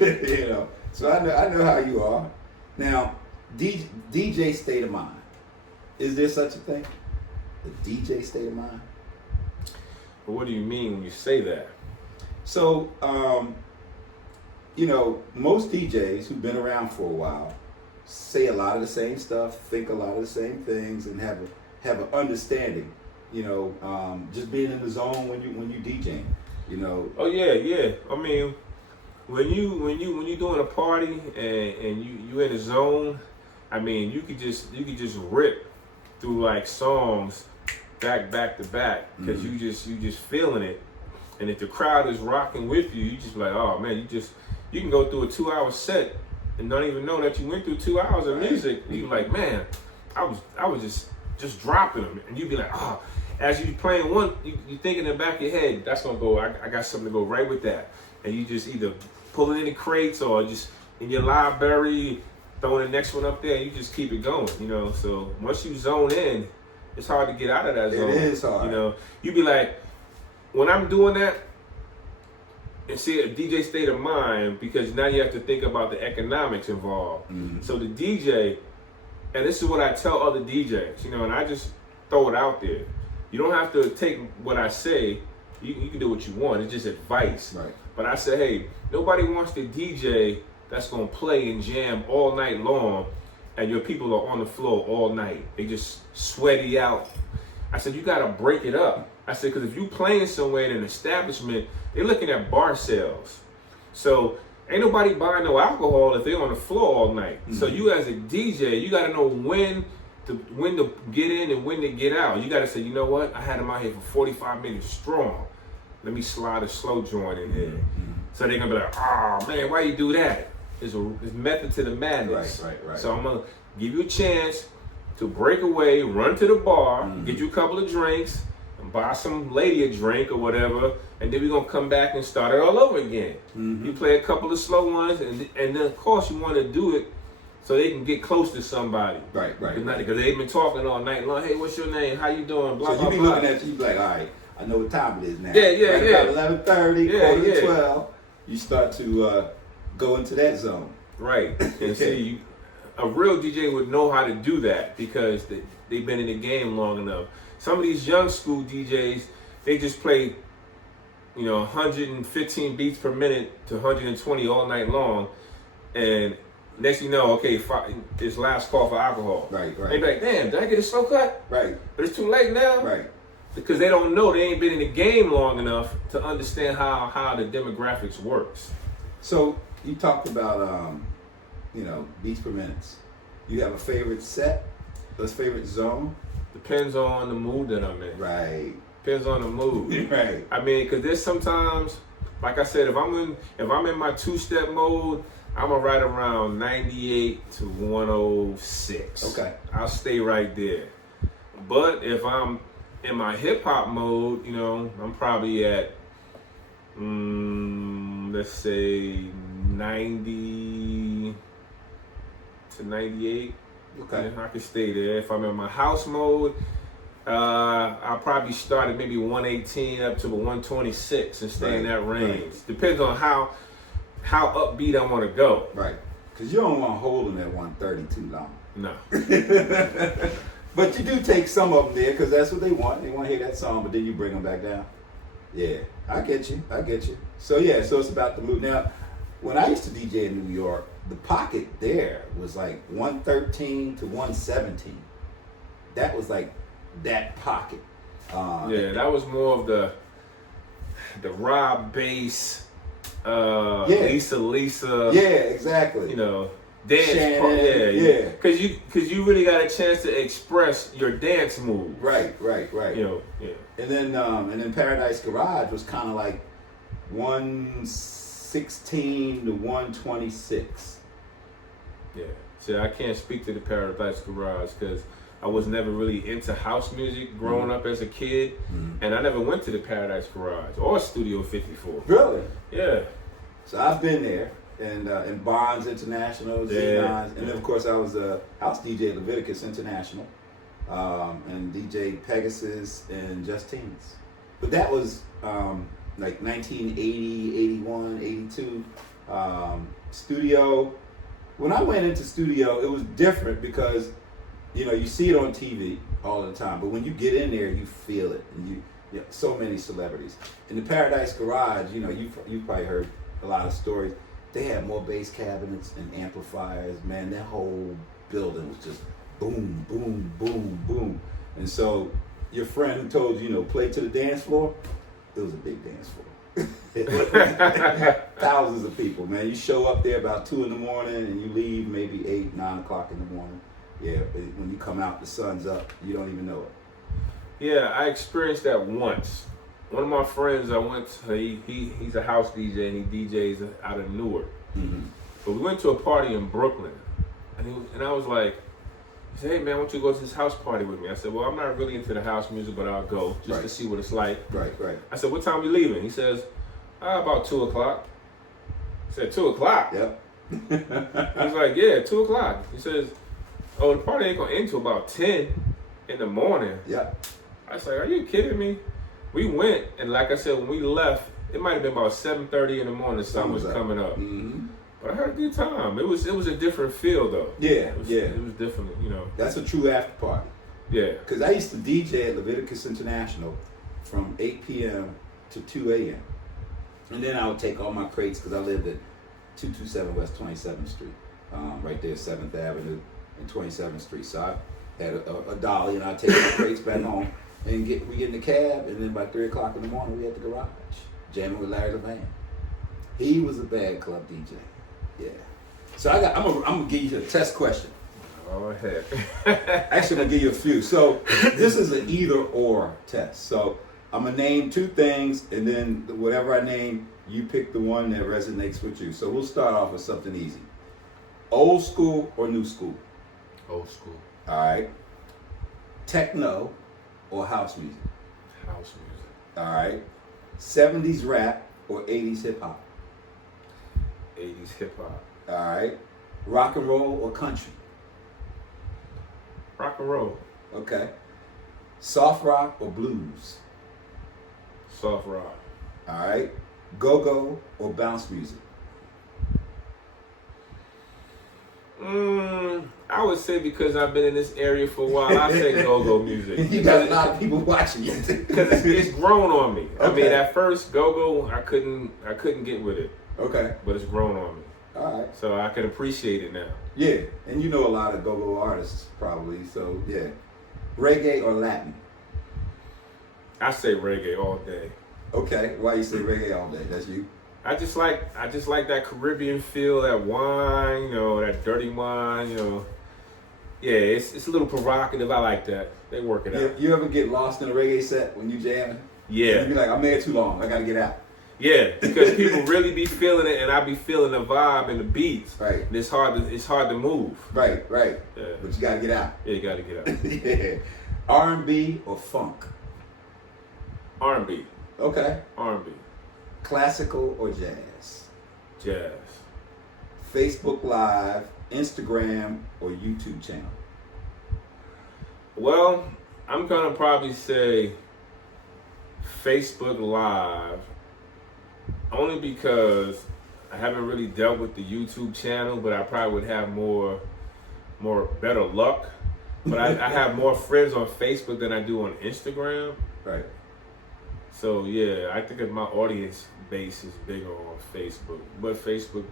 You know, so I know how you are. Now, DJ state of mind. Is there such a thing? A DJ state of mind? But what do you mean when you say that? So, you know, most DJs who've been around for a while say a lot of the same stuff, think a lot of the same things, and have an understanding. You know, just being in the zone when you DJing. You know. Oh yeah. I mean, when you doing a party and you in the zone, I mean, you could just rip through like songs back to back because you just feeling it. And if the crowd is rocking with you, you just like, oh man, you can go through a 2-hour set and not even know that you went through 2 hours of music. You like, man, I was just dropping them, and you be like, oh. As you playing one, you think in the back of your head, that's gonna go. I got something to go right with that, and you just either pull it in the crates or just in your library, throwing the next one up there. And you just keep it going, you know. So once you zone in, it's hard to get out of that zone. It is hard. You know, you be like, when I'm doing that, and see a DJ state of mind, because now you have to think about the economics involved. So the DJ, and this is what I tell other DJs, you know, and I just throw it out there. You don't have to take what I say. You can do what you want. It's just advice. Right. But I say, hey, nobody wants the DJ that's going to play and jam all night long, and your people are on the floor all night. They just sweaty out. I said, you got to break it up. I said, because if you playing somewhere in an establishment, they're looking at bar sales. So ain't nobody buying no alcohol if they're on the floor all night. So you as a DJ, you got to know when to get in and when to get out. You got to say, you know what? I had them out here for 45 minutes strong. Let me slide a slow joint in here. So they're going to be like, oh, man, why you do that? There's method to the madness. Right. So I'm going to give you a chance to break away, run to the bar, get you a couple of drinks, and buy some lady a drink or whatever, and then we're going to come back and start it all over again. You play a couple of slow ones, and then, of course, you want to do it so they can get close to somebody. Right. Because they've been talking all night long. Hey, what's your name? How you doing? Blah, So blah, you be blah. looking at you be like, all right, I know what time it is now. Yeah. About 11:30, quarter to 12, you start to go into that zone. Right. And see, a real DJ would know how to do that because they've been in the game long enough. Some of these young school DJs, they just play, 115 beats per minute to 120 all night long, and next you know, okay, it's last call for alcohol. Right. They be like, damn, did I get a slow cut? Right. But it's too late now. Right. Because they don't know, they ain't been in the game long enough to understand how the demographics works. So you talked about, beats per minutes. You have a favorite set, a favorite zone? Depends on the mood that I'm in. Right. Depends on the mood. Right. I mean, because there's sometimes, like I said, if I'm in my two-step mode, I'm right around 98 to 106. Okay. I'll stay right there. But if I'm in my hip-hop mode, I'm probably at, let's say 90 to 98. Okay. I can stay there. If I'm in my house mode, I'll probably start at maybe 118 up to 126 and stay in that range. Right. Depends on how upbeat I want to go. Right. Because you don't want to hold them at 130 too long. No. But you do take some of them there because that's what they want. They want to hear that song, but then you bring them back down. Yeah, I get you. So it's about the mood. Now, when I used to DJ in New York, the pocket there was like 113 to 117. That was like that pocket. That was more of the Rob bass, Lisa. Yeah, exactly. Dance Shannon, part. yeah. Because you really got a chance to express your dance moves. Right. Yeah. And then Paradise Garage was kind of like 116 to 126. Yeah. See, I can't speak to the Paradise Garage because I was never really into house music growing up as a kid, and I never went to the Paradise Garage or Studio 54. Really? Yeah. So I've been there, and in Bonds International, Z9s, and then of course I was a house DJ at Leviticus International, and DJ Pegasus and Justine's. But that was like 1980, 81, 82. Studio. When I went into studio, it was different because, you know, you see it on TV all the time, but when you get in there, you feel it, and you know, so many celebrities. In the Paradise Garage, you know, you've probably heard a lot of stories. They had more bass cabinets and amplifiers. Man, that whole building was just boom, boom, boom, boom. And so your friend who told you, play to the dance floor, it was a big dance floor. Thousands of people, man. You show up there about 2 in the morning and you leave maybe 8, 9 o'clock in the morning. Yeah, when you come out, the sun's up. You don't even know it. Yeah, I experienced that once. One of my friends, I went to, he's a house DJ and he DJs out of Newark. Mm-hmm. But we went to a party in Brooklyn, and I was like, he said, hey man, why don't you go to this house party with me? I said, well, I'm not really into the house music, but I'll go just to see what it's like. Right. I said, what time are we leaving? He says, about 2 o'clock. I said, 2 o'clock? Yep. I was like, yeah, 2 o'clock. He says, oh, the party ain't gonna end till about 10 in the morning. Yep. I was like, are you kidding me? We went, and like I said, when we left, it might have been about 7:30 in the morning. The sun was coming up. Mm-hmm. But I had a good time. It was a different feel, though. Yeah, it was different, That's a true after party. Yeah. Because I used to DJ at Leviticus International from 8 p.m. to 2 a.m. And then I would take all my crates, because I lived at 227 West 27th Street, right there, 7th Avenue and 27th Street. So I had a dolly, and I'd take my crates back home. And we get in the cab, and then by 3 o'clock in the morning, we at the garage, jamming with Larry Levan. He was a bad club DJ. Yeah. So I'm gonna give you a test question. Go ahead. Actually, I'm gonna give you a few. So this is an either/or test. So I'm gonna name 2 things, and then whatever I name, you pick the one that resonates with you. So we'll start off with something easy. Old school or new school? Old school. All right. Techno or house music? House music. All right. 70s rap or 80s hip hop? 80s hip hop. All right. Rock and roll or country? Rock and roll. Okay. Soft rock or blues? Soft rock. All right. Go-go or bounce music? I would say, because I've been in this area for a while, I say go-go music. You got a lot of people watching you. Because it's grown on me. Okay. I mean, at first, go-go, I couldn't get with it. Okay. But it's grown on me. All right. So I can appreciate it now. Yeah, and you know a lot of go-go artists probably, so yeah. Reggae or Latin? I say reggae all day. Okay, why you say reggae all day? That's you? I just like that Caribbean feel, that wine, that dirty wine, Yeah, it's a little provocative. I like that. They work it out. You ever get lost in a reggae set when you jamming? Yeah. You be like, I'm there too long. I gotta get out. Yeah, because people really be feeling it, and I be feeling the vibe and the beats. Right. And it's hard to move. Right. Yeah. But you gotta get out. Yeah, you gotta get out. Yeah. R&B or funk? R&B. Okay. R&B. Classical or jazz? Jazz. Facebook Live, Instagram, or YouTube channel? Well, I'm gonna probably say Facebook Live, only because I haven't really dealt with the YouTube channel, but I probably would have better luck. But I have more friends on Facebook than I do on Instagram. Right. So yeah, I think that my audience base is bigger on Facebook. But Facebook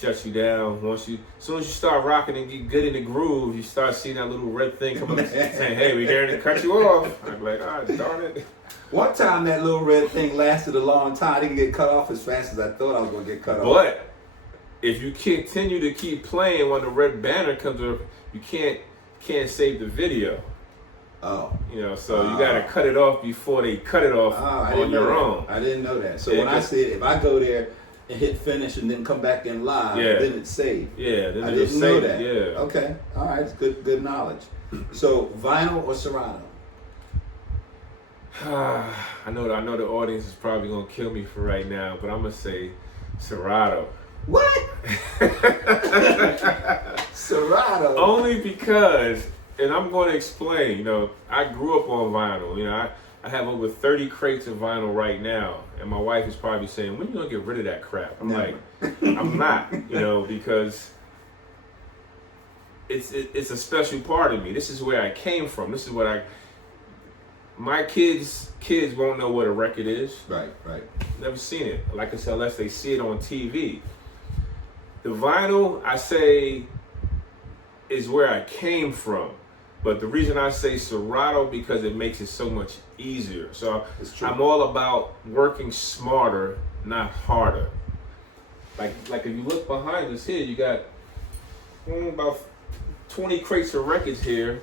shuts you down as soon as you start rocking and get good in the groove, you start seeing that little red thing come up saying, hey, we're there to cut you off. I'm like, darn it. One time that little red thing lasted a long time. I didn't get cut off as fast as I thought I was going to get cut off. But if you continue to keep playing when the red banner comes up, you can't save the video. Oh. So you got to cut it off before they cut it off on your own. I didn't know that. So when I said, if I go there and hit finish and then come back in live, then it's saved. Yeah, then I didn't know that. Yeah. Okay. All right. It's good knowledge. So vinyl or Serato? I know the audience is probably gonna kill me for right now, but I'm gonna say Serato. What? Serato. Only because, and I'm going to explain. I grew up on vinyl. I have over 30 crates of vinyl right now, and my wife is probably saying, "When are you gonna get rid of that crap?" I'm Never. like, "I'm not," because it's a special part of me. This is where I came from. This is what my kids won't know what a record is. Right, right. Never seen it. Like I said, unless they see it on TV. The vinyl, I say, is where I came from. But the reason I say Serato, because it makes it so much easier. So I'm all about working smarter, not harder. Like if you look behind us here, you got about 20 crates of records here.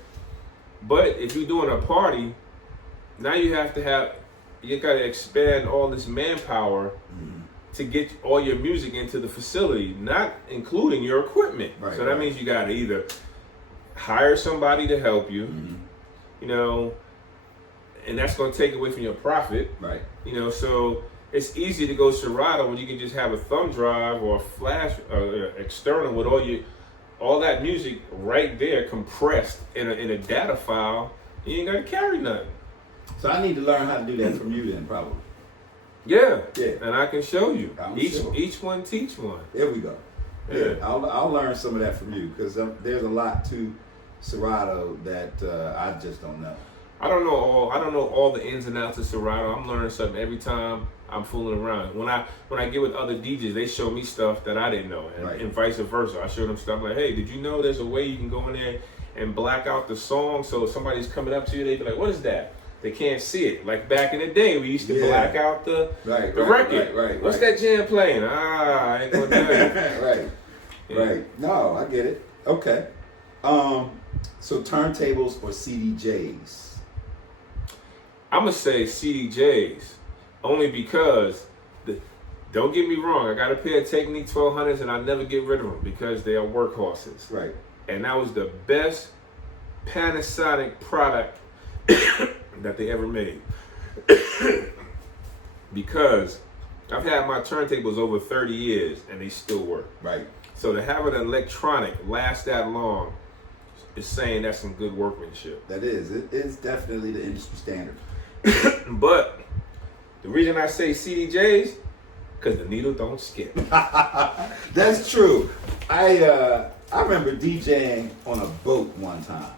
But if you're doing a party, now you got to expand all this manpower to get all your music into the facility, not including your equipment. Right, so that means you got to either hire somebody to help you, you know, and that's going to take away from your profit. Right. You know, so it's easy to go Serato when you can just have a thumb drive or a flash external with all that music right there compressed in a data file. You ain't got to carry nothing. So I need to learn how to do that from you then, probably. Yeah. Yeah. And I can show you. Sure. Each one teach one. There we go. Yeah. I'll learn some of that from you, because there's a lot to Serato that I just don't know. I don't know all the ins and outs of Serato. I'm learning something every time I'm fooling around. When I get with other DJs, they show me stuff that I didn't know, and vice versa. I show them stuff like, "Hey, did you know there's a way you can go in there and black out the song, so if somebody's coming up to you, they be like, what is that?" They can't see it. Like back in the day, we used to black out the record. Right. What's that jam playing? I ain't gonna tell you. Right. Yeah. Right. No, I get it. Okay. So turntables or CDJs? I'm gonna say CDJs, only because don't get me wrong, I got a pair of Technique 1200s and I never get rid of them because they are workhorses. Right. And that was the best Panasonic product that they ever made. Because I've had my turntables over 30 years and they still work. Right. So to have an electronic last that long is saying that's some good workmanship. That is. It is definitely the industry standard. But the reason I say CDJs, because the needle don't skip. That's true. I remember DJing on a boat one time.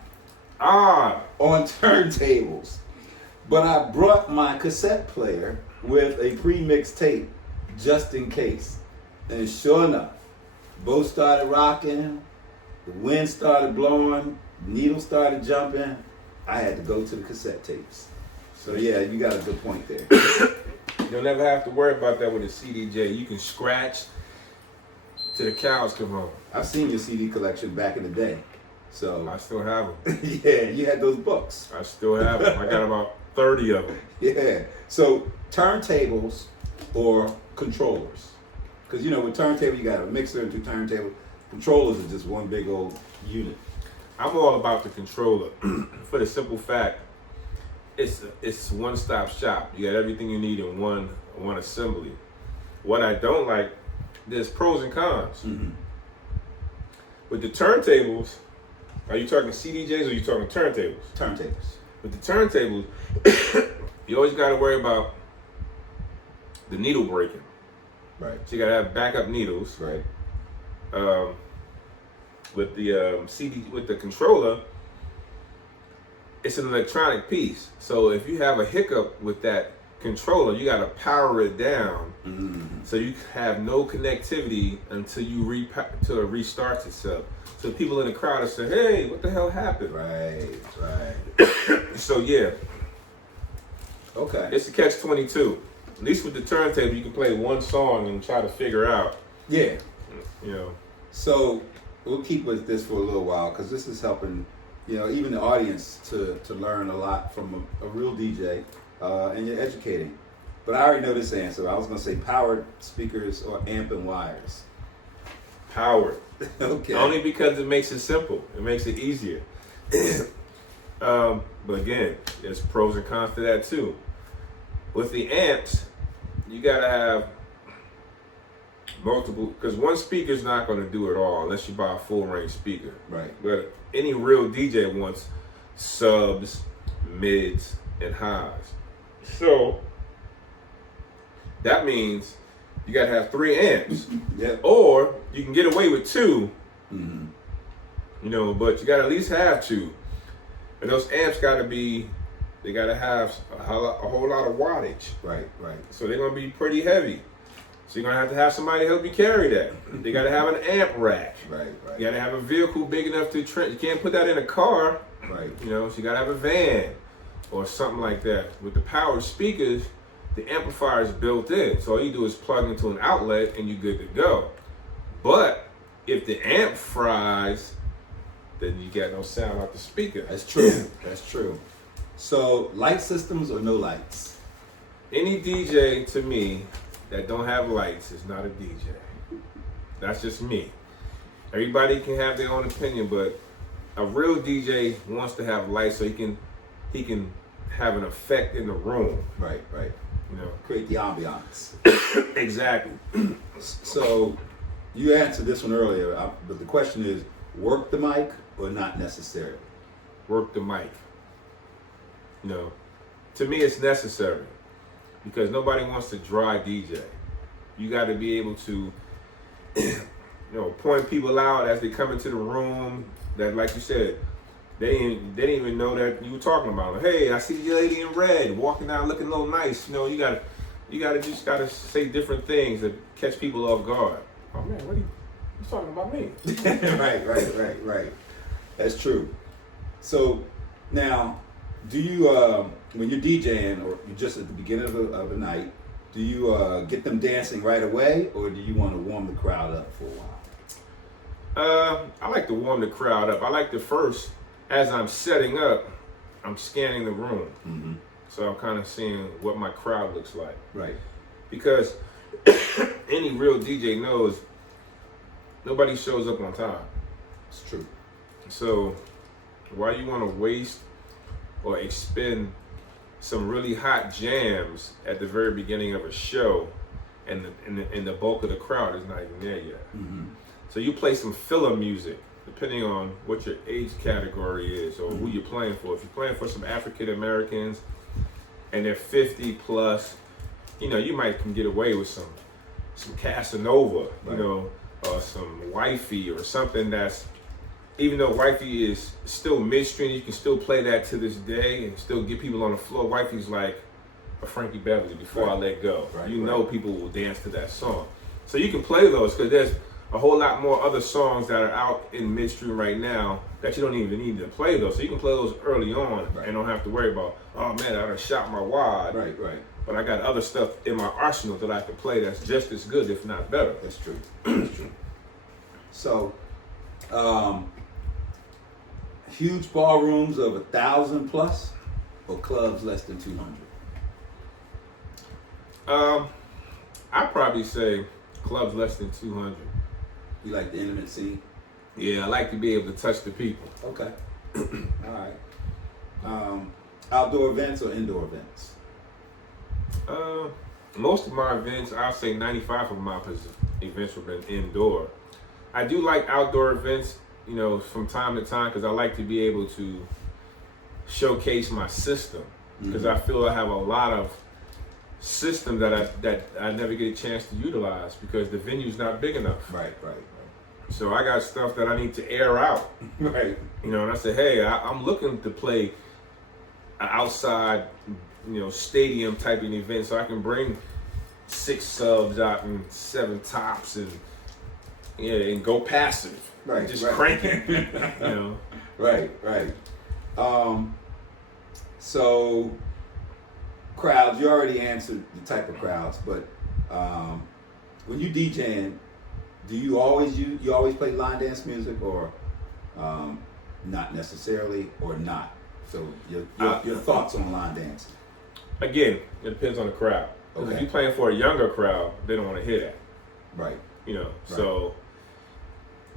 On turntables. But I brought my cassette player with a pre-mixed tape just in case. And sure enough, boat started rocking, the wind started blowing, the needle started jumping. I had to go to the cassette tapes. So yeah, you got a good point there. You'll never have to worry about that with a CDJ. You can scratch till the cows come home. I've seen your CD collection back in the day. So I still have them. Yeah, you had those books. I still have them. I got about 30 of them. Yeah. So turntables or controllers? Because with turntable you got a mixer and two turntables. Controllers are just one big old unit. I'm all about the controller for the simple fact it's one-stop shop. You got everything you need in one assembly. What I don't like, there's pros and cons. Mm-hmm. With the turntables, are you talking CDJs or are you talking turntables? Turntables. With the turntables, you always got to worry about the needle breaking. Right. So you got to have backup needles. Right. With the with the controller, it's an electronic piece. So if you have a hiccup with that controller, you got to power it down. Mm-hmm. So you have no connectivity until till it restarts itself. So people in the crowd are saying, "Hey, what the hell happened?" Right. So yeah. Okay. It's a catch-22. At least with the turntable, you can play one song and try to figure out. Yeah. So we'll keep with this for a little while because this is helping, even the audience to learn a lot from a real DJ, and you're educating. But I already know this answer. I was going to say powered speakers or amp and wires. Powered. Okay. Only because it makes it simple. It makes it easier. But again, there's pros and cons to that too. With the amps, you gotta have multiple, because one speaker's not gonna do it all unless you buy a full range speaker. Right. But any real DJ wants subs, mids, and highs. So that means you got to have 3 amps. Yeah. Or you can get away with 2. Mm-hmm. You know, but you got to at least have 2. And those amps got to be, they got to have a whole lot of wattage. Right, right. So they're going to be pretty heavy. So you're going to have somebody help you carry that. They got to have an amp rack. Right, right. You got to have a vehicle big enough to, you can't put that in a car. Right. You know, so you got to have a van or something like that. With the powered speakers, the amplifier is built in. So all you do is plug into an outlet and you're good to go. But if the amp fries, then you got no sound out the speaker. That's true. That's true. So, light systems or no lights? Any DJ to me that don't have lights is not a DJ. That's just me. Everybody can have their own opinion, but a real DJ wants to have lights so he can have an effect in the room. Right, right. You know, Create the ambiance. exactly. So, you answered this one earlier, but the question is, work the mic or not necessarily? Work the mic. You know, to me it's necessary because nobody wants to dry DJ. You got to be able to, you know, point people out as they come into the room. That, like you said, they didn't even know that you were talking about them. Hey, I see the lady in red walking down looking a little nice. You know, you gotta say different things that catch people off guard. Oh man, what are you talking about me? Right. That's true. So now, do you when you're DJing or you're just at the beginning of a night, do you get them dancing right away, or do you want to warm the crowd up for a while? I like to warm the crowd up. I like to first, as I'm setting up, I'm scanning the room. Mm-hmm. So I'm kind of seeing what my crowd looks like. Right. Because any real DJ knows nobody shows up on time. It's true. So why you want to waste or expend some really hot jams at the very beginning of a show and the bulk of the crowd is not even there yet? Mm-hmm. So you play some filler music, depending on what your age category is or who you're playing for. If you're playing for some African Americans and they're 50 plus, you know, you might can get away with some Casanova, right. You know, or some Wifey or something that's, even though Wifey is still midstream, you can still play that to this day and still get people on the floor. Wifey's like a Frankie Beverly, Before I Let Go. Right, you know people will dance to that song. So you can play those because there's a whole lot more other songs that are out in midstream right now that you don't even need to play those. So you can play those early on and don't have to worry about, oh man, I done shot my wad. Right. But I got other stuff in my arsenal that I can play that's just as good, if not better. That's true. That's true. So, huge ballrooms of 1,000 plus, or clubs less than 200? I'd probably say clubs less than 200. You like the intimate scene? Yeah, I like to be able to touch the people. Okay. All right. Outdoor events or indoor events? Most of my events, I'll say 95 of my events have been indoor. I do like outdoor events, you know, from time to time because I like to be able to showcase my system because I feel I have a lot of system that I never get a chance to utilize because the venue's not big enough. Right. So I got stuff that I need to air out. Right. You know, and I said, hey, I'm looking to play an outside, you know, stadium type of event so I can bring 6 subs out and 7 tops and and go passive. Right. Just cranking. You know. Right. So crowds, you already answered the type of crowds, but when you DJing, do you always play line dance music or not necessarily or not? So your thoughts on line dancing? Again, it depends on the crowd. Okay. If you're playing for a younger crowd, they don't want to hear that. Right. You know, so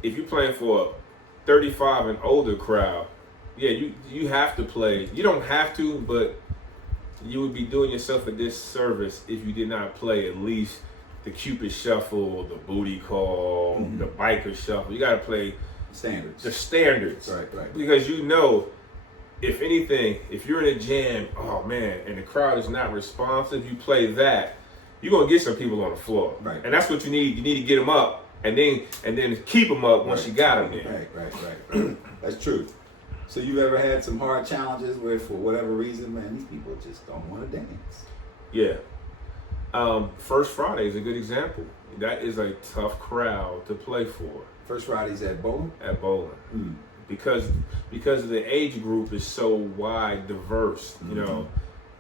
if you're playing for a 35 and older crowd, yeah, you have to play. You don't have to, but you would be doing yourself a disservice if you did not play at least the Cupid Shuffle, the Booty Call, the Biker Shuffle. You got to play standards. the standards. Right. Because you know, if anything, if you're in a jam, oh man, and the crowd is not responsive, you play that, you're gonna get some people on the floor, right? And that's what you need. You need to get them up, and then keep them up once you got them there. Right. That's true. So you ever had some hard challenges where, for whatever reason, man, these people just don't want to dance? Yeah. First Friday is a good example. That is a tough crowd to play for. First Fridays at bowling? At bowling. Because the age group is so wide, diverse. You know,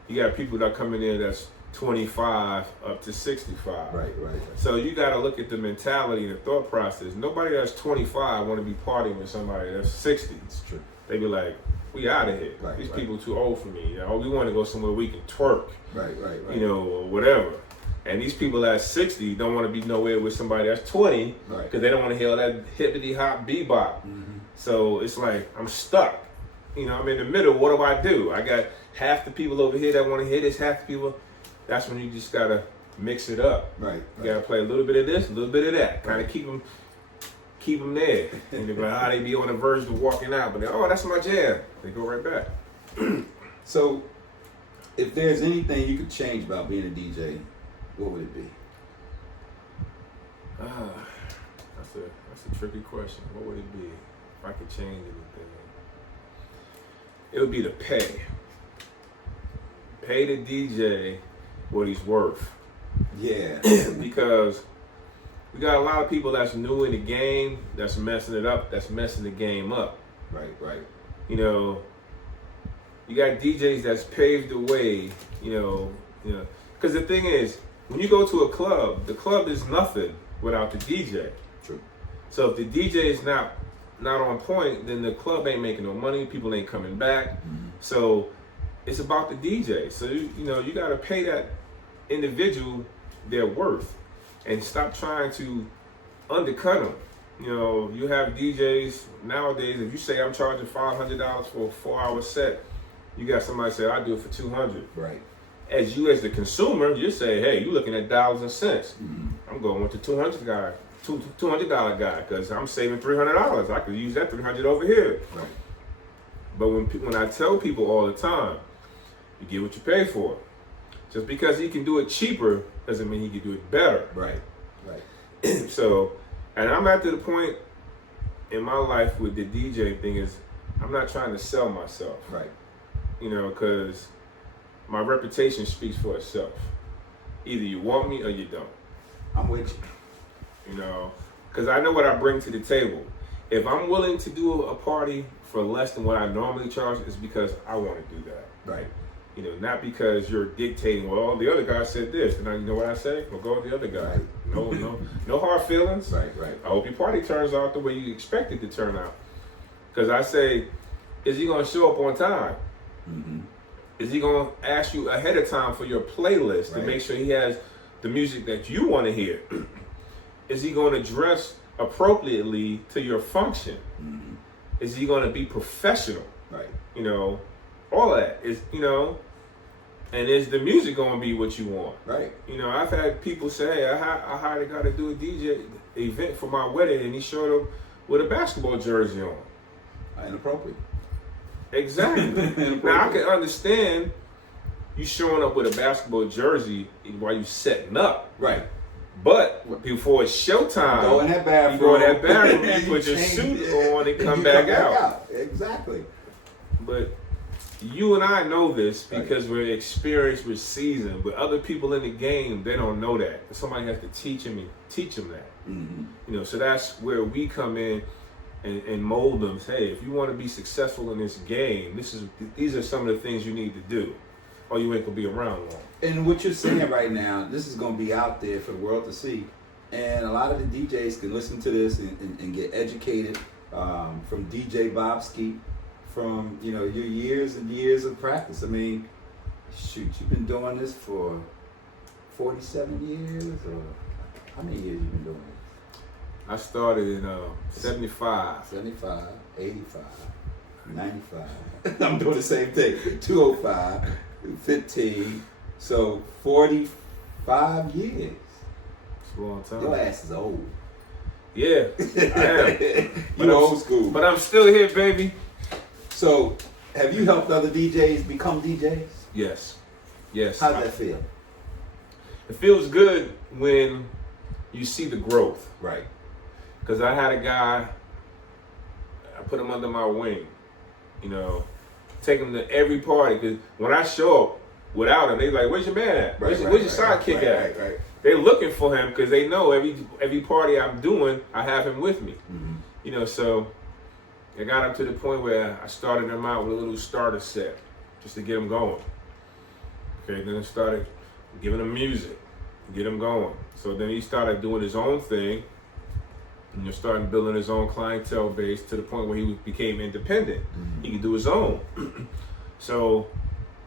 you got people that come in there that's 25 up to 65. Right. So you got to look at the mentality and the thought process. Nobody that's 25 want to be partying with somebody that's 60. It's true. They be like, we out of here. These people too old for me. You know, we want to go somewhere we can twerk. Right. You know, or whatever. And these people at 60 don't want to be nowhere with somebody that's 20 because they don't want to hear that hippity hop bebop. So it's like, I'm stuck. You know, I'm in the middle. What do? I got half the people over here that want to hear this, half the people. That's when you just got to mix it up. Right. You got to play a little bit of this, a little bit of that. Kind of keep them there. And they're like, they be on the verge of walking out. But that's my jam. They go right back. So, if there's anything you could change about being a DJ, what would it be? That's a tricky question. What would it be if I could change anything? It would be the pay. Pay the DJ what he's worth. Yeah. Because we got a lot of people that's new in the game that's messing it up, that's messing the game up. Right. You know, you got DJs that's paved the way, you know. Because the thing is, when you go to a club, the club is nothing without the DJ. True. So if the DJ is not on point, then the club ain't making no money, people ain't coming back. So it's about the DJ. So you got to pay that individual their worth and stop trying to undercut them. You know, you have DJs nowadays, if you say I'm charging $500 for a 4-hour set, you got somebody say I do it for $200. Right. As the consumer, you say, hey, you're looking at dollars and cents. I'm going with the $200 guy because I'm saving $300. I could use that $300 over here. Right. But when I tell people all the time, you get what you pay for. Just because he can do it cheaper doesn't mean he can do it better. Right. So, and I'm at the point in my life with the DJ thing is, I'm not trying to sell myself. Right. You know, because my reputation speaks for itself. Either you want me or you don't. I'm with you. You know, because I know what I bring to the table. If I'm willing to do a party for less than what I normally charge, it's because I want to do that. Right. You know, not because you're dictating, well, the other guy said this, and you know what I say? Well, go with the other guy. Right. No hard feelings. Right. I hope your party turns out the way you expect it to turn out. Because I say, is he going to show up on time? Is he going to ask you ahead of time for your playlist to make sure he has the music that you want to hear? Is he going to dress appropriately to your function? Is he going to be professional? Right. You know, all that is, you know, and is the music going to be what you want? Right. You know, I've had people say, hey, I hired a guy to do a DJ event for my wedding, and he showed up with a basketball jersey on. Inappropriate. Exactly. Now, I can understand you showing up with a basketball jersey while you setting up. Right. But before it's showtime, go in that bathroom. You go in that bathroom, you put your suit on and come back out. Exactly. But you and I know this because we're experienced, we're seasoned. But other people in the game, they don't know that. Somebody has to teach them that. You know, so that's where we come in and mold them. Hey, if you want to be successful in this game, these are some of the things you need to do, or you ain't gonna be around long. And what you're saying right now, this is gonna be out there for the world to see, and a lot of the DJs can listen to this and get educated from DJ Bobski, from your years and years of practice. I mean, shoot, you've been doing this for 47 years, or how many years you been doing this? I started in 75. 75, 85, 95. I'm doing the same thing. 205, 15. So 45 years. It's a long time. Your ass is old. Yeah, I am. You're old school. But I'm still here, baby. So Have you helped other DJs become DJs? Yes. Yes. How does that feel? It feels good when you see the growth. Right. Because I had a guy, I put him under my wing, you know, take him to every party. Because when I show up without him, they like, where's your man at? Where's your sidekick at? Right. They're looking for him because they know every party I'm doing, I have him with me. Mm-hmm. You know, so it got up to the point where I started him out with a little starter set just to get him going. Okay, then I started giving him music, get him going. So then he started doing his own thing, and you're starting building his own clientele base to the point where he became independent. Mm-hmm. He could do his own. So,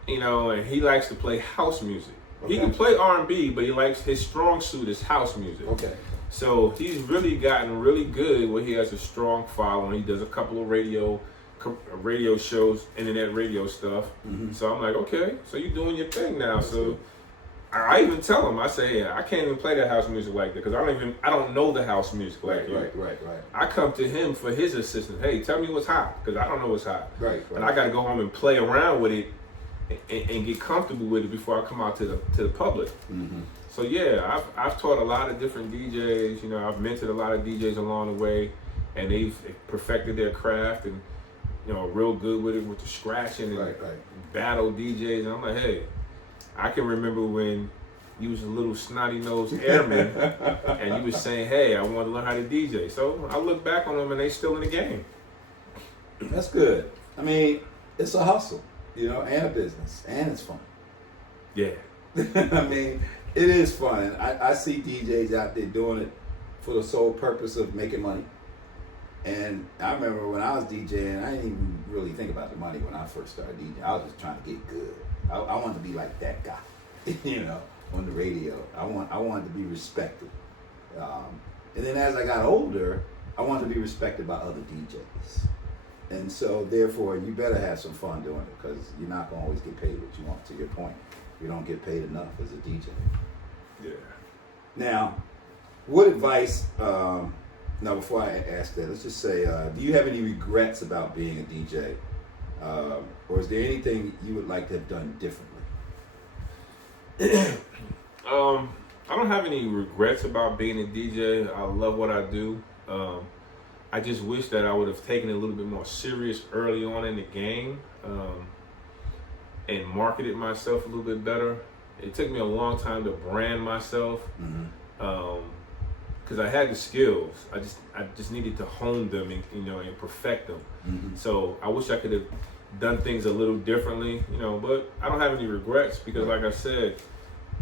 you know, and he likes to play house music. Okay. He can play R&B, but he likes, his strong suit is house music. Okay. So he's really gotten really good where he has a strong following. He does a couple of radio shows, internet radio stuff. Mm-hmm. So I'm like, okay, so you're doing your thing now. So I even tell him, I say, I can't even play that house music like that because I don't know the house music like you. Right. I come to him for his assistance. Hey, tell me what's hot because I don't know what's hot. Right. And I got to go home and play around with it and get comfortable with it before I come out to the public. Mm-hmm. So yeah, I've taught a lot of different DJs. You know, I've mentored a lot of DJs along the way, and they've perfected their craft and, you know, real good with it with the scratching and battle DJs. And I'm like, hey, I can remember when you was a little snotty-nosed airman and you was saying, hey, I want to learn how to DJ. So I look back on them and they still in the game. That's good. I mean, it's a hustle, you know, and a business, and it's fun. Yeah. I mean, it is fun. And I see DJs out there doing it for the sole purpose of making money. And I remember when I was DJing, I didn't even really think about the money when I first started DJing. I was just trying to get good. I wanted to be like that guy, you know, on the radio. I wanted to be respected. And then as I got older, I wanted to be respected by other DJs. And so therefore, you better have some fun doing it because you're not going to always get paid what you want, to your point. You don't get paid enough as a DJ. Yeah. Now, what advice, now before I ask that, let's just say, do you have any regrets about being a DJ? Or is there anything you would like to have done differently? I don't have any regrets about being a DJ. I love what I do. I just wish that I would have taken it a little bit more serious early on in the game and marketed myself a little bit better. It took me a long time to brand myself because I had the skills. I just needed to hone them and, you know, and perfect them. Mm-hmm. So I wish I could have done things a little differently, you know, but I don't have any regrets because, like I said,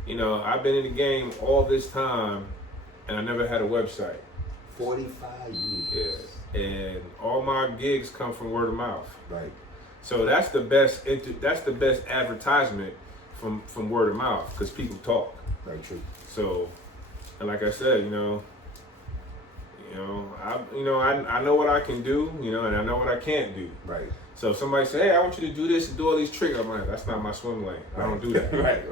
you know, I've been in the game all this time and I never had a website. 45 years. Yeah, and all my gigs come from word of mouth. Right. So that's the best advertisement from word of mouth because people talk. Very true. So, and like I said, I know what I can do, you know, and I know what I can't do. Right. So if somebody say, hey, I want you to do this and do all these tricks, I'm like, that's not my swim lane. I don't do that. Right.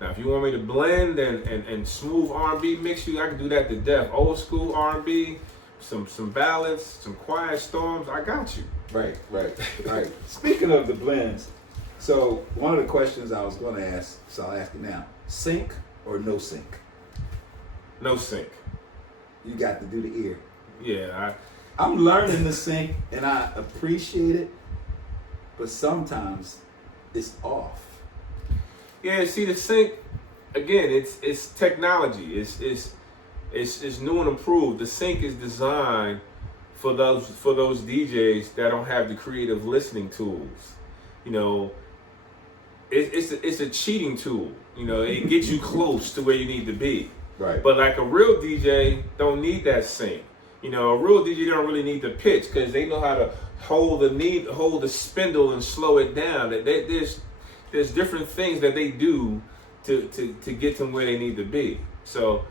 Now, if you want me to blend and smooth R&B mix you, I can do that to death. Old school R&B, some ballads, some quiet storms, I got you. Right. Speaking of the blends, so one of the questions I was going to ask, so I'll ask you now: sync or no sync? No sync. You got to do the ear. Yeah, I'm learning to sync, and I appreciate it, but sometimes it's off. Yeah, see the sync again. It's technology. It's new and improved. The sync is designed for those DJs that don't have the creative listening tools. You know, it's a cheating tool. You know, it gets you close to where you need to be. Right. But like a real DJ don't need that sync. You know, a real DJ don't really need the pitch because they know how to hold the spindle and slow it down. There's different things that they do to get them where they need to be. So,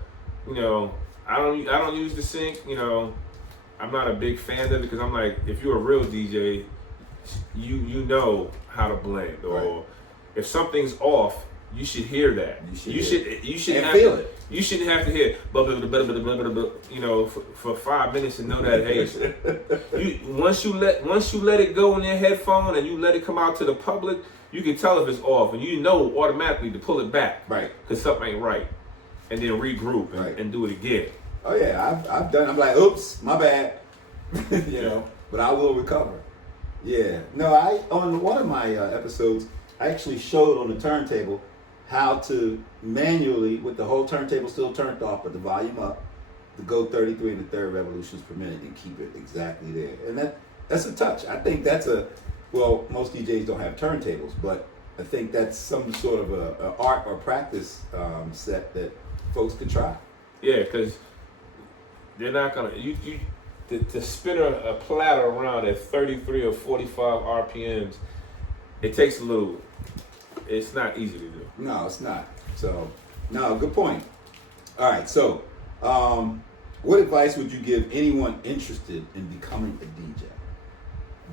you know, I don't use the sync. You know, I'm not a big fan of it because I'm like, if you're a real DJ, you know how to blend, or if something's off, you should hear that. You should and have feel to, it. You shouldn't have to hear for 5 minutes and know that hey, once you let it go in your headphone and you let it come out to the public, you can tell if it's off, and you know automatically to pull it back, right? Because something ain't right, and then regroup and do it again. Oh yeah, I've done. I'm like, oops, my bad, you know. But I will recover. Yeah. No, on one of my episodes, I actually showed on the turntable how to manually, with the whole turntable still turned off, but the volume up, to go 33 1/3 revolutions per minute and keep it exactly there. And that's a touch. I think that's most DJs don't have turntables, but I think that's some sort of a art or practice set that folks could try. Yeah, because they're not gonna to spin a platter around at 33 or 45 RPMs. It takes a little. It's not easy to do. No, it's not. So, no, good point. All right, so what advice would you give anyone interested in becoming a DJ?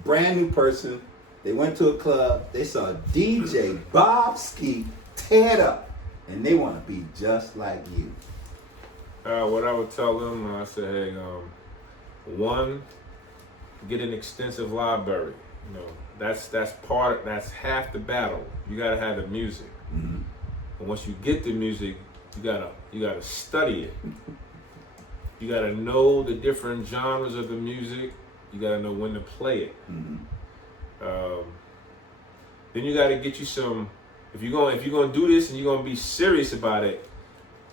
Brand new person, they went to a club, they saw DJ Bob Ski tear it up, and they want to be just like you. What I would tell them, I say, hey, one, get an extensive library. You know, that's half the battle. You gotta have the music. Mm-hmm. And once you get the music, you gotta study it. You gotta know the different genres of the music. You gotta know when to play it. Mm-hmm. Then you gotta get you some. If you're gonna do this and you're gonna be serious about it,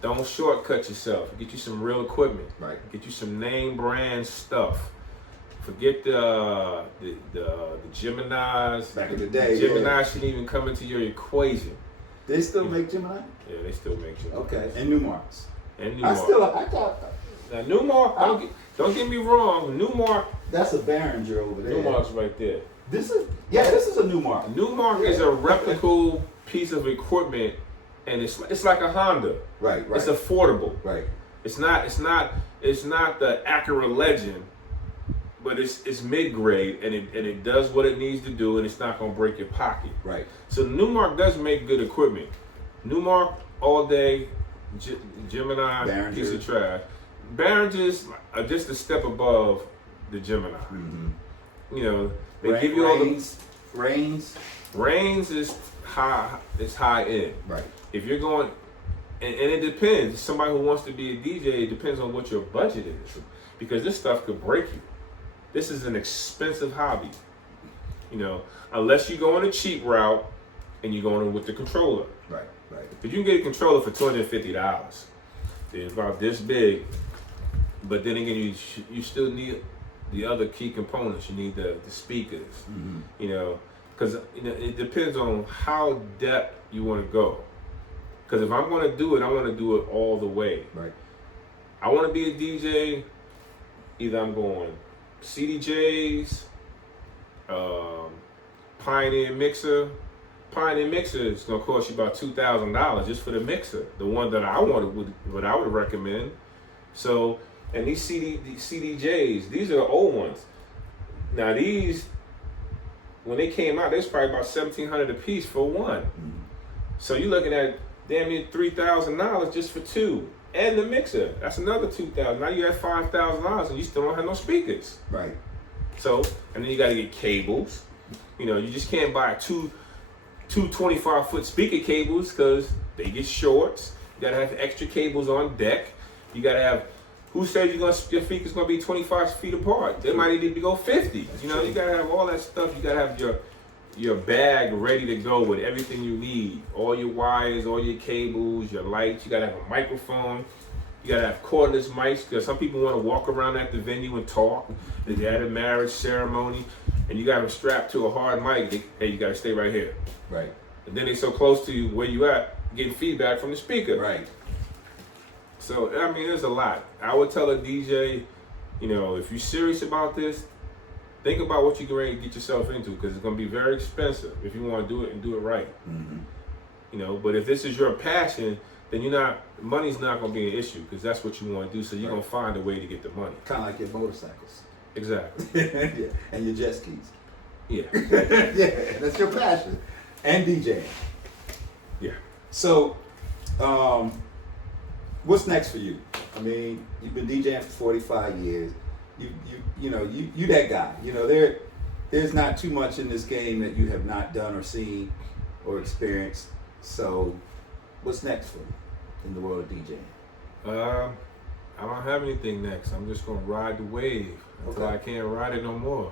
don't shortcut yourself. Get you some real equipment. Right. Get you some name brand stuff. Forget the Geminis. Back in the day, Gemini shouldn't even come into your equation. They still make Gemini? Yeah, they still make Gemini. Okay, and Newmarks. And I Newmark. thought Now Newmark, don't get me wrong. Newmark. that's a Behringer over there. Newmark's right there. This is a Newmark. Newmark is a replicable piece of equipment, and it's like a Honda. Right. It's affordable. Right. It's not the Acura Legend, but it's mid grade, and it does what it needs to do, and it's not gonna break your pocket. Right. So Newmark does make good equipment. Newmark all day, Gemini, Behringer. piece of trash. Behringers are just a step above the Gemini. Mm-hmm. You know, they give you all the Reigns is high. It's high end. Right. If you're going, and it depends. Somebody who wants to be a DJ, it depends on what your budget is, because this stuff could break you. This is an expensive hobby, you know, unless you go on a cheap route and you're going with the controller. Right. But you can get a controller for $250. It's about this big, but then again, you still need the other key components. You need the speakers, Mm-hmm. you know, because it depends on how depth you want to go. Because if I'm going to do it, I want to do it all the way. Right. I want to be a DJ. Either I'm going CDJs, Pioneer Mixer. Pioneer Mixer is going to cost you about $2,000 just for the mixer, the one that I what I would recommend. So, and these CDJs, these are the old ones. Now these, when they came out, they was probably about $1,700 a piece for one. Mm-hmm. So you're looking at damn near $3,000 just for two, and the mixer. That's another $2,000. Now you have $5,000, and you still don't have no speakers. Right. So, and then you got to get cables. You know, you just can't buy two 25-foot speaker cables because they get shorts. You got to have extra cables on deck. You got to have. Who says your speaker's gonna be 25 feet apart? They might need to go 50. You know, you gotta have all that stuff. You gotta have your bag ready to go with everything you need. All your wires, all your cables, your lights. You gotta have a microphone. You gotta have cordless mics because some people want to walk around at the venue and talk. They had a marriage ceremony, and you got them strapped to a hard mic. Hey, you gotta stay right here. Right. And then they so close to you where you at, getting feedback from the speaker. Right. So, I mean, there's a lot. I would tell a DJ, you know, if you're serious about this, think about what you're ready to get yourself into, because it's going to be very expensive if you want to do it and do it right. Mm-hmm. You know, but if this is your passion, then money's not going to be an issue, because that's what you want to do, so you're going to find a way to get the money. Kind of like your motorcycles. Exactly. Yeah. And your jet skis. Yeah. Yeah, that's your passion. And DJing. Yeah. So, what's next for you? I mean, you've been DJing for 45 years. You that guy. You know, there's not too much in this game that you have not done or seen or experienced. So, what's next for you in the world of DJing? I don't have anything next. I'm just gonna ride the wave until Okay. I can't ride it no more.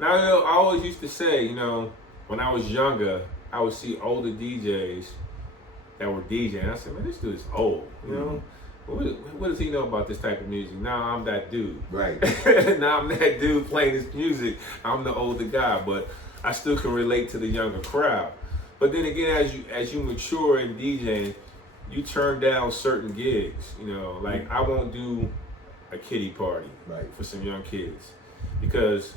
Now, you know, I always used to say, you know, when I was younger, I would see older DJs that were DJing. I said, man, this dude's old. You know, what does he know about this type of music? Now I'm that dude. Right. Now I'm that dude playing this music. I'm the older guy, but I still can relate to the younger crowd. But then again, as you mature in DJing, you turn down certain gigs. You know, like I won't do a kiddie party for some young kids because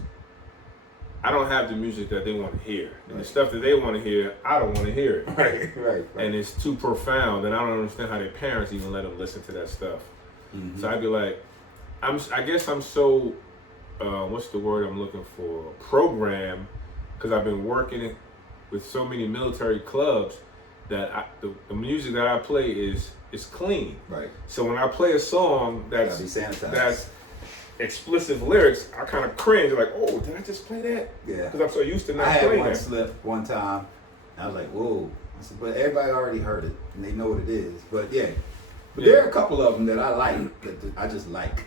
I don't have the music that they want to hear. And the stuff that they want to hear, I don't want to hear it. Right. And it's too profound, and I don't understand how their parents even let them listen to that stuff. Mm-hmm. So I'd be like, I guess I'm so, what's the word I'm looking for? Programmed, because I've been working with so many military clubs that the music that I play is clean. Right. So when I play a song that's sanitized. Explicit lyrics, I kind of cringe, like, oh, did I just play that? Yeah. Because I'm so used to not I playing had one that. slip one time. I was like, whoa. I said, but everybody already heard it and they know what it is. But yeah. But there are a couple of them that I like, that I just like.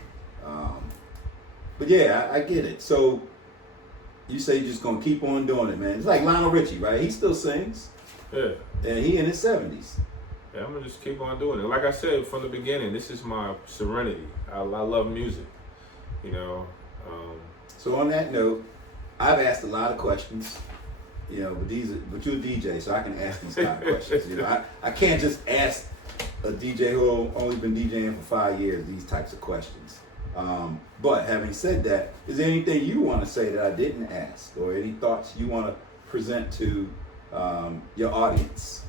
But yeah, I get it. So you say you're just gonna keep on doing it, man. It's like Lionel Richie, right? He still sings. Yeah. And he in his 70s. Yeah, I'm gonna just keep on doing it. Like I said from the beginning, this is my serenity. I love music. You know. So on that note, I've asked a lot of questions. You know, but you're a DJ, so I can ask these kind of questions. You know, I can't just ask a DJ who only been DJing for 5 years these types of questions. But having said that, is there anything you want to say that I didn't ask, or any thoughts you want to present to your audience?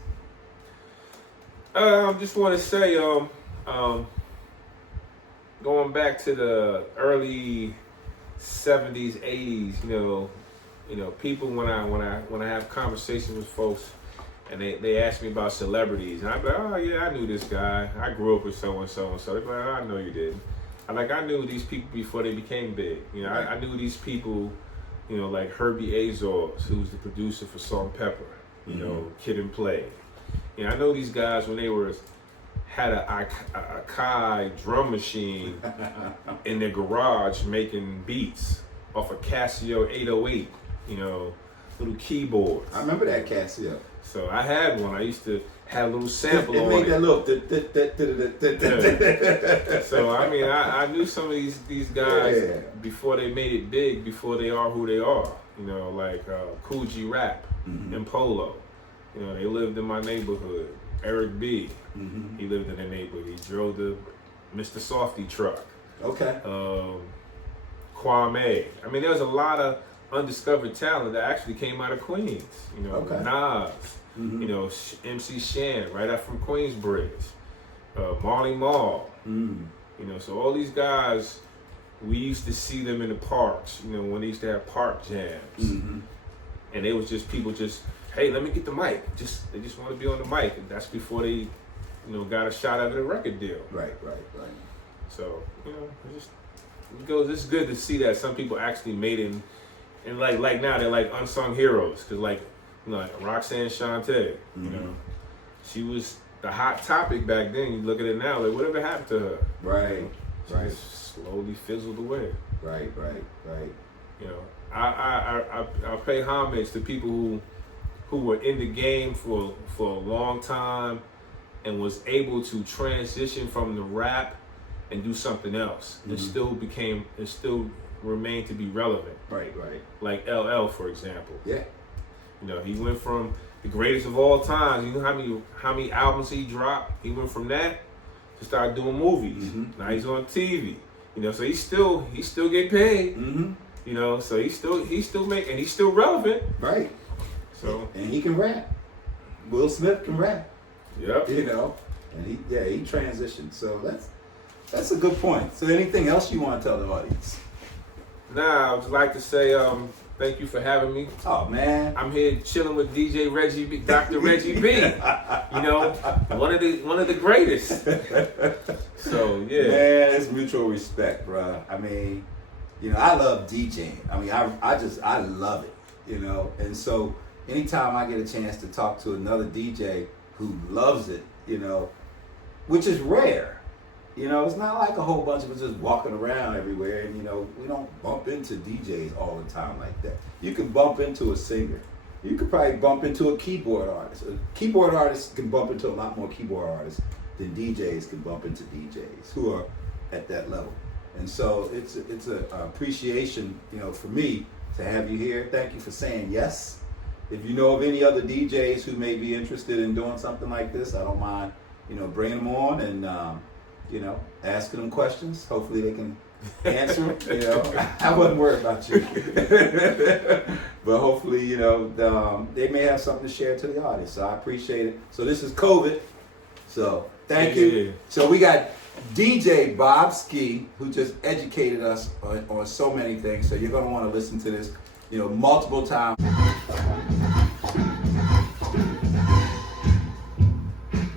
Just want to say, going back to the early 70s, 80s, you know, people when I have conversations with folks and they ask me about celebrities, and I'm like, oh yeah, I knew this guy. I grew up with so and so and so. They're like, oh, I know you did. I knew these people before they became big. You know, I knew these people, you know, like Herbie Azores, who's the producer for Salt and Pepper, you know, Kid and Play. You know, I know these guys when they had a Akai drum machine in their garage making beats off a Casio 808, you know, little keyboards. I remember that Casio. So I had one. I used to have a little sample on it. It made that little. So I mean, I knew some of these guys before they made it big, before they are who they are. You know, like Cool G Rap and Polo. You know, they lived in my neighborhood. Eric B. He lived in the neighborhood. He drove the Mr. Softy truck. Okay. Kwame. I mean, there was a lot of undiscovered talent that actually came out of Queens. You know, Nas. You know, MC Shan, right out from Queensbridge. Marley Marl. You know, so all these guys, we used to see them in the parks. You know, when they used to have park jams, and they was just people just, hey, let me get the mic. They just want to be on the mic, and that's before they, you know, got a shot at a record deal. Right. So you know, it's good to see that some people actually made it, and like now they're like unsung heroes, because like, you know, like Roxanne Shante, you know, she was the hot topic back then. You look at it now, like whatever happened to her? Right. She just slowly fizzled away. Right. You know, I pay homage to people who were in the game for a long time and was able to transition from the rap and do something else and still remain to be relevant. Right. Like LL, for example. Yeah. You know, he went from the greatest of all time. You know how many albums he dropped? He went from that to start doing movies. Now he's on TV. You know, so he's still getting paid. You know, so he's still making, and he's still relevant. Right. So and he can rap. Will Smith can rap. Yep. You know, and he transitioned. So that's a good point. So anything else you want to tell the audience? Nah, I would like to say, Thank you for having me. Oh man, I'm here chilling with DJ Reggie B, Dr. Reggie B. You know, one of the greatest. So yeah, man, it's mutual respect, bro. I mean, you know, I love DJing. I mean, I love it. You know, and so anytime I get a chance to talk to another DJ who loves it, you know, which is rare. You know, it's not like a whole bunch of us just walking around everywhere, and you know, we don't bump into DJs all the time like that. You can bump into a singer. You could probably bump into a keyboard artist. A keyboard artist can bump into a lot more keyboard artists than DJs can bump into DJs who are at that level. And so it's a appreciation, you know, for me to have you here. Thank you for saying yes. If you know of any other DJs who may be interested in doing something like this, I don't mind, you know, bringing them on and you know, asking them questions. Hopefully they can answer them. You know, I wasn't worried about you. But hopefully, you know, they may have something to share to the audience. So I appreciate it. So this is COVID. So thank you. Yeah. So we got DJ Bob Ski, who just educated us on so many things. So you're going to want to listen to this, you know, multiple times.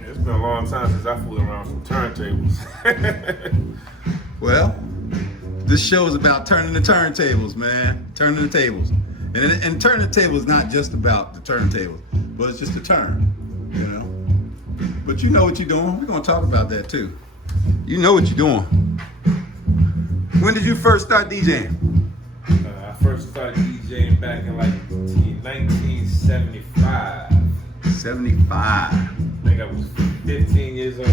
It's been a long time since I fooled around some turntables. Well, this show is about turning the turntables, man. Turning the tables. And turning the table is not just about the turntables, but it's just a turn, you know. But you know what you're doing. We're going to talk about that too. You know what you're doing. When did you first start DJing? I first started DJing back in like 1975. 75. I think I was 15 years old.